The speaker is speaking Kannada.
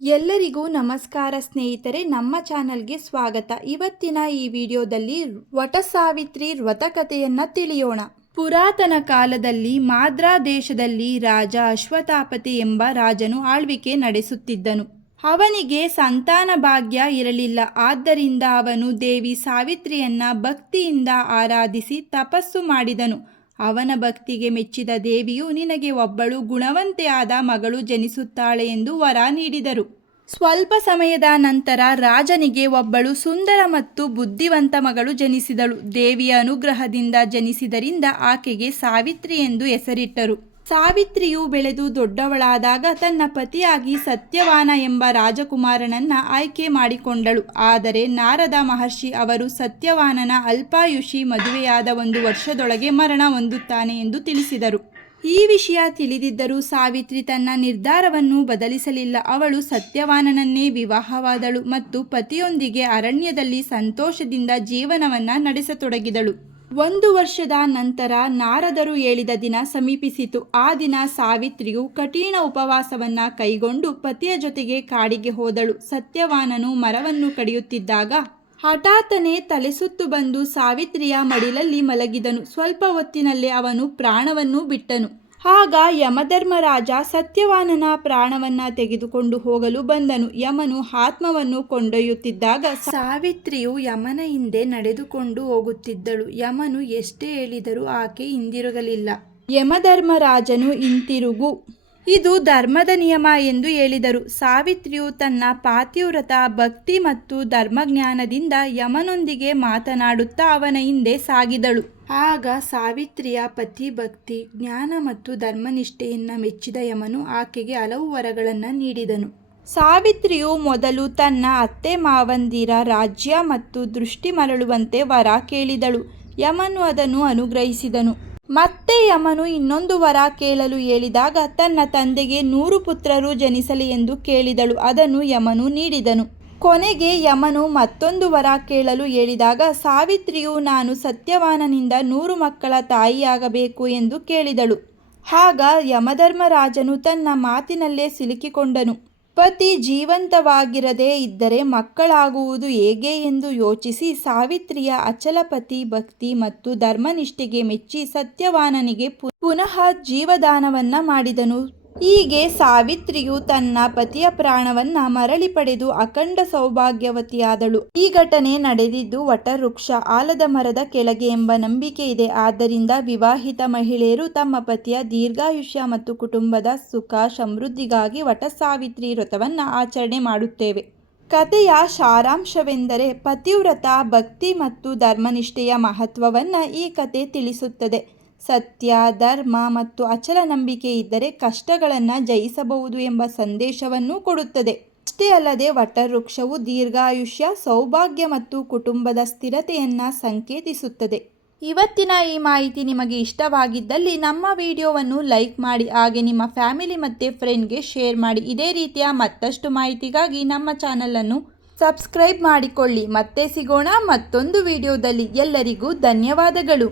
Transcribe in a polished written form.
ಎಲ್ಲರಿಗೂ ನಮಸ್ಕಾರ ಸ್ನೇಹಿತರೆ, ನಮ್ಮ ಚಾನಲ್ಗೆ ಸ್ವಾಗತ. ಇವತ್ತಿನ ಈ ವಿಡಿಯೋದಲ್ಲಿ ವಟಸಾವಿತ್ರಿ ವ್ರತಕಥೆಯನ್ನ ತಿಳಿಯೋಣ. ಪುರಾತನ ಕಾಲದಲ್ಲಿ ಮಾದ್ರಾ ದೇಶದಲ್ಲಿ ರಾಜ ಅಶ್ವತಾಪತಿ ಎಂಬ ರಾಜನು ಆಳ್ವಿಕೆ ನಡೆಸುತ್ತಿದ್ದನು. ಅವನಿಗೆ ಸಂತಾನ ಭಾಗ್ಯ ಇರಲಿಲ್ಲ. ಆದ್ದರಿಂದ ಅವನು ದೇವಿ ಸಾವಿತ್ರಿಯನ್ನ ಭಕ್ತಿಯಿಂದ ಆರಾಧಿಸಿ ತಪಸ್ಸು ಮಾಡಿದನು. ಅವನ ಭಕ್ತಿಗೆ ಮೆಚ್ಚಿದ ದೇವಿಯು ನಿನಗೆ ಒಬ್ಬಳು ಗುಣವಂತೆಯಾದ ಮಗಳು ಜನಿಸುತ್ತಾಳೆ ಎಂದು ವರ ನೀಡಿದರು. ಸ್ವಲ್ಪ ಸಮಯದ ನಂತರ ರಾಜನಿಗೆ ಒಬ್ಬಳು ಸುಂದರ ಮತ್ತು ಬುದ್ಧಿವಂತ ಮಗಳು ಜನಿಸಿದಳು. ದೇವಿಯ ಅನುಗ್ರಹದಿಂದ ಜನಿಸಿದರಿಂದ ಆಕೆಗೆ ಸಾವಿತ್ರಿ ಎಂದು ಹೆಸರಿಟ್ಟರು. ಸಾವಿತ್ರಿಯು ಬೆಳೆದು ದೊಡ್ಡವಳಾದಾಗ ತನ್ನ ಪತಿಯಾಗಿ ಸತ್ಯವಾನ ಎಂಬ ರಾಜಕುಮಾರನನ್ನ ಆಯ್ಕೆ ಮಾಡಿಕೊಂಡಳು. ಆದರೆ ನಾರದ ಮಹರ್ಷಿ ಅವರು ಸತ್ಯವಾನನ ಅಲ್ಪಾಯುಷಿ ಮದುವೆಯಾದ 1 ವರ್ಷದೊಳಗೆ ಮರಣ ಹೊಂದುತ್ತಾನೆ ಎಂದು ತಿಳಿಸಿದರು. ಈ ವಿಷಯ ತಿಳಿದಿದ್ದರೂ ಸಾವಿತ್ರಿ ತನ್ನ ನಿರ್ಧಾರವನ್ನು ಬದಲಿಸಲಿಲ್ಲ. ಅವಳು ಸತ್ಯವಾನನನ್ನೇ ವಿವಾಹವಾದಳು ಮತ್ತು ಪತಿಯೊಂದಿಗೆ ಅರಣ್ಯದಲ್ಲಿ ಸಂತೋಷದಿಂದ ಜೀವನವನ್ನ ನಡೆಸತೊಡಗಿದಳು. 1 ವರ್ಷದ ನಂತರ ನಾರದರು ಹೇಳಿದ ದಿನ ಸಮೀಪಿಸಿತು. ಆ ದಿನ ಸಾವಿತ್ರಿಯು ಕಠಿಣ ಉಪವಾಸವನ್ನ ಕೈಗೊಂಡು ಪತಿಯ ಜೊತೆಗೆ ಕಾಡಿಗೆ ಹೋದಳು. ಸತ್ಯವಾನನು ಮರವನ್ನು ಕಡಿಯುತ್ತಿದ್ದಾಗ ಹಠಾತ್ತನೆ ತಲೆಸುತ್ತು ಬಂದು ಸಾವಿತ್ರಿಯ ಮಡಿಲಲ್ಲಿ ಮಲಗಿದನು. ಸ್ವಲ್ಪ ಹೊತ್ತಿನಲ್ಲೇ ಅವನು ಪ್ರಾಣವನ್ನು ಬಿಟ್ಟನು. ಆಗ ಯಮಧರ್ಮರಾಜ ಸತ್ಯವಾನನ ಪ್ರಾಣವನ್ನ ತೆಗೆದುಕೊಂಡು ಹೋಗಲು ಬಂದನು. ಯಮನು ಆತ್ಮವನ್ನು ಕೊಂಡೊಯ್ಯುತ್ತಿದ್ದಾಗ ಸಾವಿತ್ರಿಯು ಯಮನ ಹಿಂದೆ ನಡೆದುಕೊಂಡು ಹೋಗುತ್ತಿದ್ದಳು. ಯಮನು ಎಷ್ಟೇ ಹೇಳಿದರೂ ಆಕೆ ಹಿಂದಿರುಗಲಿಲ್ಲ. ಯಮಧರ್ಮರಾಜನು ಹಿಂತಿರುಗು, ಇದು ಧರ್ಮದ ನಿಯಮ ಎಂದು ಹೇಳಿದರು. ಸಾವಿತ್ರಿಯು ತನ್ನ ಪಾತಿವ್ರತ ಭಕ್ತಿ ಮತ್ತು ಧರ್ಮಜ್ಞಾನದಿಂದ ಯಮನೊಂದಿಗೆ ಮಾತನಾಡುತ್ತಾ ಅವನ ಹಿಂದೆ ಸಾಗಿದಳು. ಆಗ ಸಾವಿತ್ರಿಯ ಪತಿ ಭಕ್ತಿ, ಜ್ಞಾನ ಮತ್ತು ಧರ್ಮನಿಷ್ಠೆಯನ್ನು ಮೆಚ್ಚಿದ ಯಮನು ಆಕೆಗೆ ಹಲವು ವರಗಳನ್ನು ನೀಡಿದನು. ಸಾವಿತ್ರಿಯು ಮೊದಲು ತನ್ನ ಅತ್ತೆ ಮಾವಂದಿರ ರಾಜ್ಯ ಮತ್ತು ದೃಷ್ಟಿ ಮರಳುವಂತೆ ವರ ಕೇಳಿದಳು. ಯಮನು ಅದನ್ನು ಅನುಗ್ರಹಿಸಿದನು. ಮತ್ತೆ ಯಮನು ಇನ್ನೊಂದು ವರ ಕೇಳಲು ಹೇಳಿದಾಗ ತನ್ನ ತಂದೆಗೆ 100 ಪುತ್ರರು ಜನಿಸಲಿ ಎಂದು ಕೇಳಿದಳು. ಅದನ್ನು ಯಮನು ನೀಡಿದನು. ಕೊನೆಗೆ ಯಮನು ಮತ್ತೊಂದು ವರ ಕೇಳಲು ಹೇಳಿದಾಗ ಸಾವಿತ್ರಿಯು ನಾನು ಸತ್ಯವಾನನಿಂದ 100 ಮಕ್ಕಳ ತಾಯಿಯಾಗಬೇಕು ಎಂದು ಕೇಳಿದಳು. ಆಗ ಯಮಧರ್ಮರಾಜನು ತನ್ನ ಮಾತಿನಲ್ಲೇ ಸಿಲುಕಿಕೊಂಡನು. ಪತಿ ಜೀವಂತವಾಗಿರದೇ ಇದ್ದರೆ ಮಕ್ಕಳಾಗುವುದು ಹೇಗೆ ಎಂದು ಯೋಚಿಸಿ ಸಾವಿತ್ರಿಯ ಅಚಲಪತಿ ಭಕ್ತಿ ಮತ್ತು ಧರ್ಮನಿಷ್ಠೆಗೆ ಮೆಚ್ಚಿ ಸತ್ಯವಾನನಿಗೆ ಪುನಃ ಜೀವದಾನವನ್ನ ಮಾಡಿದನು. ಹೀಗೆ ಸಾವಿತ್ರಿಯು ತನ್ನ ಪತಿಯ ಪ್ರಾಣವನ್ನ ಮರಳಿ ಪಡೆದು ಅಖಂಡ ಸೌಭಾಗ್ಯವತಿಯಾದಳು. ಈ ಘಟನೆ ನಡೆದಿದ್ದು ವಟವೃಕ್ಷ ಆಲದ ಮರದ ಕೆಳಗೆ ಎಂಬ ನಂಬಿಕೆ ಇದೆ. ಆದ್ದರಿಂದ ವಿವಾಹಿತ ಮಹಿಳೆಯರು ತಮ್ಮ ಪತಿಯ ದೀರ್ಘಾಯುಷ್ಯ ಮತ್ತು ಕುಟುಂಬದ ಸುಖ ಸಮೃದ್ಧಿಗಾಗಿ ವಟಸಾವಿತ್ರಿ ವ್ರತವನ್ನ ಆಚರಣೆ ಮಾಡುತ್ತೇವೆ. ಕಥೆಯ ಸಾರಾಂಶವೆಂದರೆ ಪತಿವ್ರತ ಭಕ್ತಿ ಮತ್ತು ಧರ್ಮನಿಷ್ಠೆಯ ಮಹತ್ವವನ್ನು ಈ ಕಥೆ ತಿಳಿಸುತ್ತದೆ. ಸತ್ಯ, ಧರ್ಮ ಮತ್ತು ಅಚಲ ನಂಬಿಕೆ ಇದ್ದರೆ ಕಷ್ಟಗಳನ್ನು ಜಯಿಸಬಹುದು ಎಂಬ ಸಂದೇಶವನ್ನು ಕೊಡುತ್ತದೆ. ಅಷ್ಟೇ ಅಲ್ಲದೆ ವಟವೃಕ್ಷವು ದೀರ್ಘಾಯುಷ್ಯ, ಸೌಭಾಗ್ಯ ಮತ್ತು ಕುಟುಂಬದ ಸ್ಥಿರತೆಯನ್ನು ಸಂಕೇತಿಸುತ್ತದೆ. ಇವತ್ತಿನ ಈ ಮಾಹಿತಿ ನಿಮಗೆ ಇಷ್ಟವಾಗಿದ್ದಲ್ಲಿ ನಮ್ಮ ವಿಡಿಯೋವನ್ನು ಲೈಕ್ ಮಾಡಿ, ಹಾಗೆ ನಿಮ್ಮ ಫ್ಯಾಮಿಲಿ ಮತ್ತು ಫ್ರೆಂಡ್ಗೆ ಶೇರ್ ಮಾಡಿ. ಇದೇ ರೀತಿಯ ಮತ್ತಷ್ಟು ಮಾಹಿತಿಗಾಗಿ ನಮ್ಮ ಚಾನಲನ್ನು ಸಬ್ಸ್ಕ್ರೈಬ್ ಮಾಡಿಕೊಳ್ಳಿ. ಮತ್ತೆ ಸಿಗೋಣ ಮತ್ತೊಂದು ವಿಡಿಯೋದಲ್ಲಿ. ಎಲ್ಲರಿಗೂ ಧನ್ಯವಾದಗಳು.